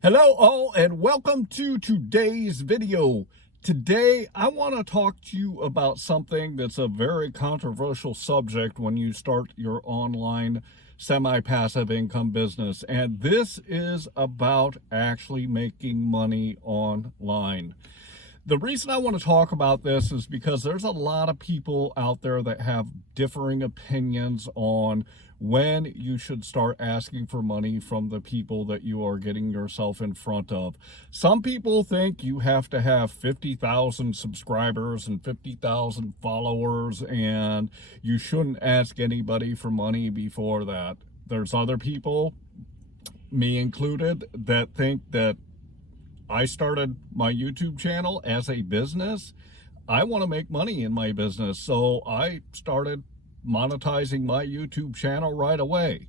Hello all and welcome to today's video. Today I want to talk to you about something that's a very controversial subject when you start your online semi-passive income business, and this is about actually making money online. The reason I want to talk about this is because there's a lot of people out there that have differing opinions on when you should start asking for money from the people that you are getting yourself in front of. Some people think you have to have 50,000 subscribers and 50,000 followers, and you shouldn't ask anybody for money before that. There's other people, me included, that think that I started my YouTube channel as a business. I want to make money in my business, so I started monetizing my YouTube channel right away.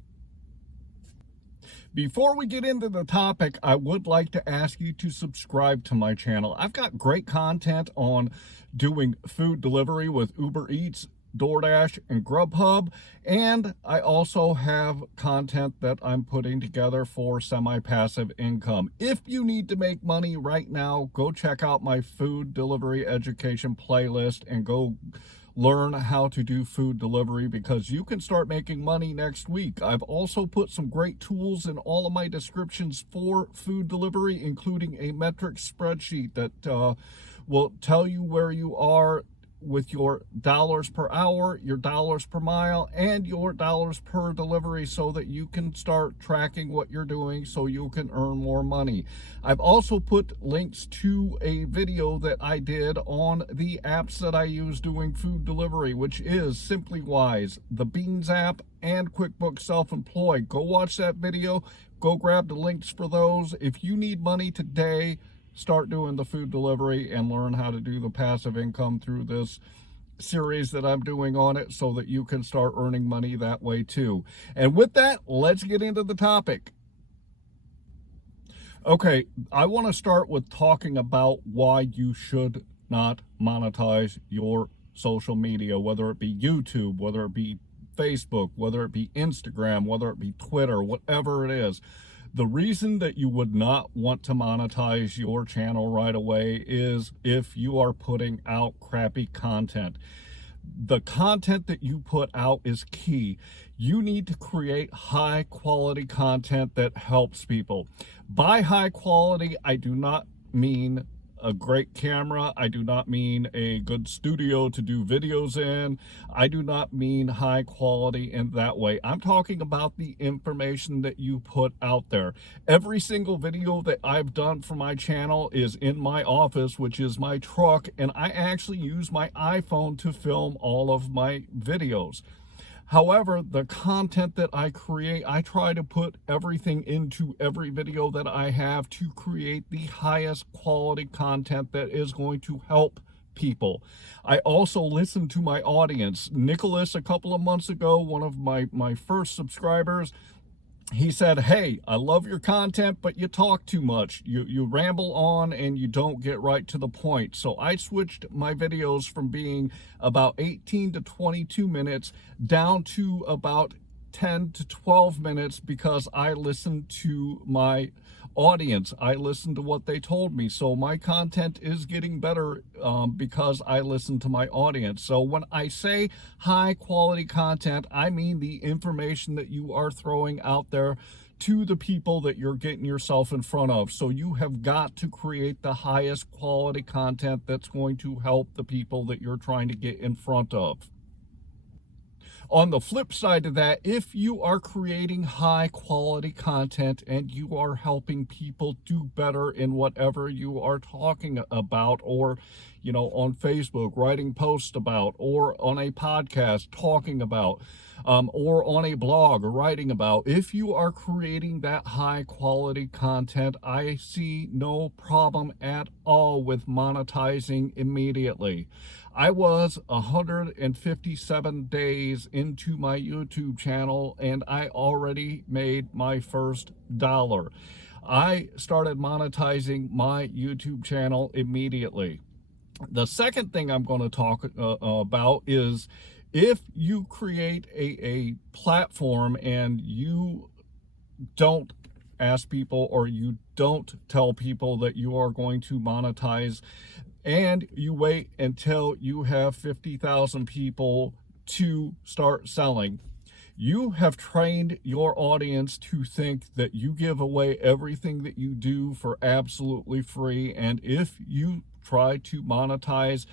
Before we get into the topic, I would like to ask you to subscribe to my channel. I've got great content on doing food delivery with Uber Eats, DoorDash, and GrubHub, and I also have content that I'm putting together for semi-passive income. If you need to make money right now, go check out my food delivery education playlist and go learn how to do food delivery, because you can start making money next week. I've also put some great tools in all of my descriptions for food delivery, including a metric spreadsheet that will tell you where you are with your dollars per hour, your dollars per mile, and your dollars per delivery, so that you can start tracking what you're doing so you can earn more money. I've also put links to a video that I did on the apps that I use doing food delivery, which is Simply Wise, the Beans app, and QuickBooks Self-Employed. Go watch that video. Go grab the links for those. If you need money today, start doing the food delivery and learn how to do the passive income through this series that I'm doing on it, so that you can start earning money that way too. And with that, let's get into the topic. Okay, I want to start with talking about why you should not monetize your social media, whether it be YouTube, whether it be Facebook, whether it be Instagram, whether it be Twitter, whatever it is. The reason that you would not want to monetize your channel right away is if you are putting out crappy content. The content that you put out is key. You need to create high quality content that helps people. By high quality, I do not mean a great camera. I do not mean a good studio to do videos in. I do not mean high quality in that way. I'm talking about the information that you put out there. Every single video that I've done for my channel is in my office, which is my truck, and I actually use my iPhone to film all of my videos. However, the content that I create, I try to put everything into every video that I have to create the highest quality content that is going to help people. I also listen to my audience. Nicholas, a couple of months ago, one of my first subscribers, he said, "Hey, I love your content, but you talk too much. You ramble on and you don't get right to the point." So I switched my videos from being about 18 to 22 minutes down to about 10 to 12 minutes, because I listened to my audience. I listened to what they told me. So my content is getting better because I listen to my audience. So when I say high quality content, I mean the information that you are throwing out there to the people that you're getting yourself in front of. So you have got to create the highest quality content that's going to help the people that you're trying to get in front of. On the flip side of that, if you are creating high quality content and you are helping people do better in whatever you are talking about, or, on Facebook, writing posts about, or on a podcast talking about, or on a blog writing about, if you are creating that high quality content, I see no problem at all with monetizing immediately. I was 157 days into my YouTube channel and I already made my first dollar. I started monetizing my YouTube channel immediately. The second thing I'm going to talk about is, if you create a platform and you don't ask people, or you don't tell people that you are going to monetize, and you wait until you have 50,000 people to start selling. You have trained your audience to think that you give away everything that you do for absolutely free. And if you try to monetize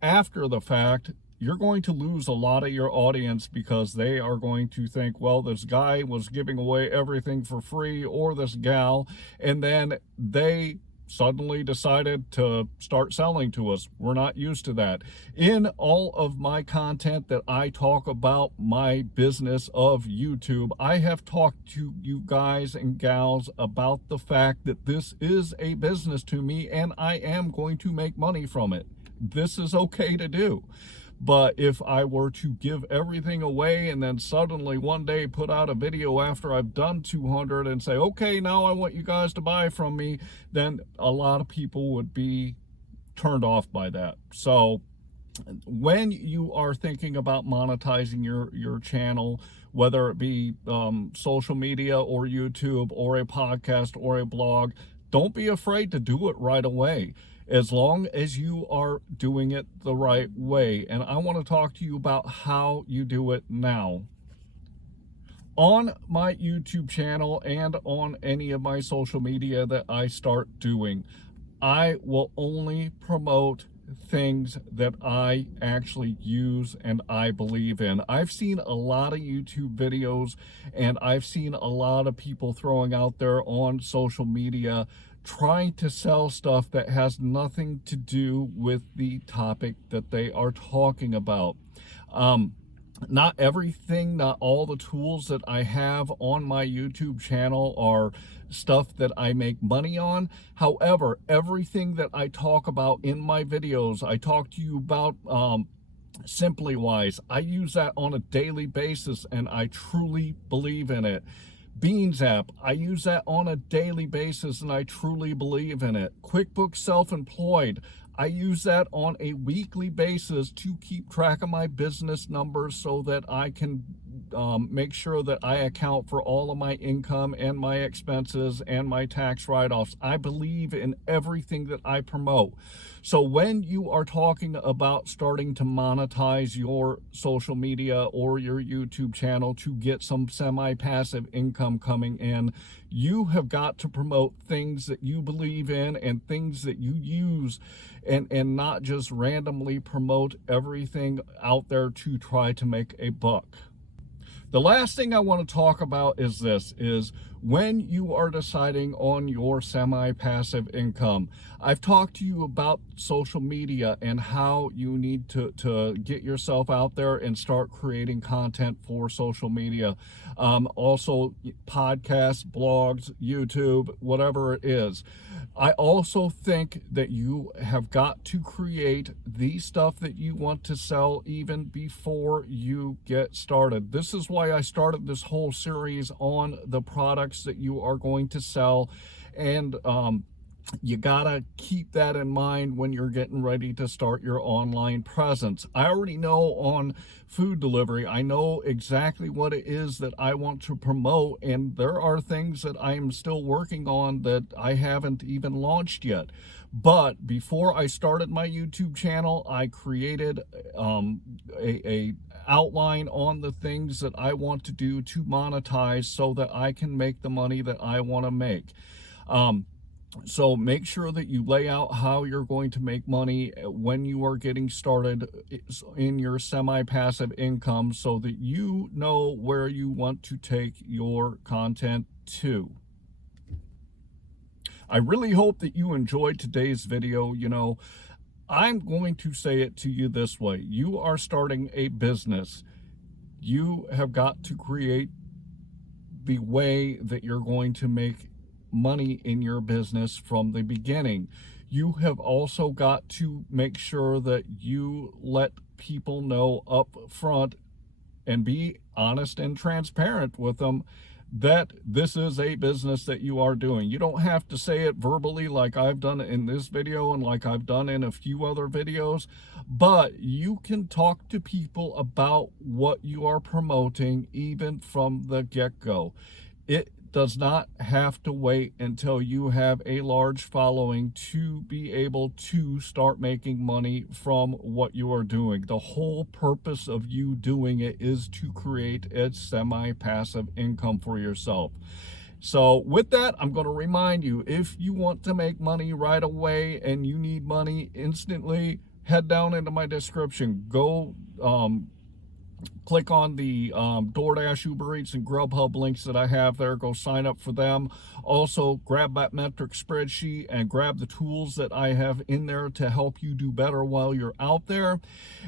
after the fact, you're going to lose a lot of your audience, because they are going to think, well, this guy was giving away everything for free, or this gal, and then they suddenly decided to start selling to us. We're not used to that. In all of my content that I talk about my business of YouTube, I have talked to you guys and gals about the fact that this is a business to me, and I am going to make money from it. This is okay to do. But if I were to give everything away and then suddenly one day put out a video after I've done 200 and say, okay, now I want you guys to buy from me, then a lot of people would be turned off by that. So when you are thinking about monetizing your channel, whether it be social media or YouTube or a podcast or a blog, don't be afraid to do it right away, as long as you are doing it the right way. And I want to talk to you about how you do it now. On my YouTube channel and on any of my social media that I start doing, I will only promote things that I actually use and I believe in. I've seen a lot of YouTube videos, and I've seen a lot of people throwing out there on social media trying to sell stuff that has nothing to do with the topic that they are talking about. Not everything, not all the tools that I have on my YouTube channel are stuff that I make money on. However, everything that I talk about in my videos, I talk to you about SimplyWise. I use that on a daily basis, and I truly believe in it. Beans app, I use that on a daily basis, and I truly believe in it. QuickBooks Self-Employed, I use that on a weekly basis to keep track of my business numbers so that I can make sure that I account for all of my income and my expenses and my tax write-offs. I believe in everything that I promote. So when you are talking about starting to monetize your social media or your YouTube channel to get some semi-passive income coming in, you have got to promote things that you believe in and things that you use, and not just randomly promote everything out there to try to make a buck. The last thing I want to talk about is this, is when you are deciding on your semi-passive income. I've talked to you about social media and how you need to get yourself out there and start creating content for social media. Also podcasts, blogs, YouTube, whatever it is. I also think that you have got to create the stuff that you want to sell even before you get started. This is why I started this whole series on the products that you are going to sell, and you gotta keep that in mind when you're getting ready to start your online presence. I already know on food delivery, I know exactly what it is that I want to promote, and there are things that I am still working on that I haven't even launched yet. But before I started my YouTube channel, I created a outline on the things that I want to do to monetize so that I can make the money that I want to make. So make sure that you lay out how you're going to make money when you are getting started in your semi-passive income, so that you know where you want to take your content to. I really hope that you enjoyed today's video. You know, I'm going to say it to you this way. You are starting a business. You have got to create the way that you're going to make money in your business from the beginning. You have also got to make sure that you let people know up front and be honest and transparent with them that this is a business that you are doing. You don't have to say it verbally like I've done in this video and like I've done in a few other videos, but you can talk to people about what you are promoting even from the get-go. does not have to wait until you have a large following to be able to start making money from what you are doing. The whole purpose of you doing it is to create a semi-passive income for yourself. So with that, I'm going to remind you, if you want to make money right away and you need money instantly, head down into my description. Go click on the DoorDash, Uber Eats, and GrubHub links that I have there. Go sign up for them. Also, grab that metric spreadsheet and grab the tools that I have in there to help you do better while you're out there.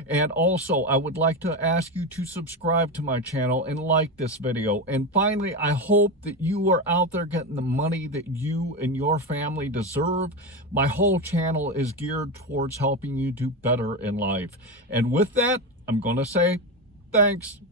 And also, I would like to ask you to subscribe to my channel and like this video. And finally, I hope that you are out there getting the money that you and your family deserve. My whole channel is geared towards helping you do better in life. And with that, I'm going to say, thanks.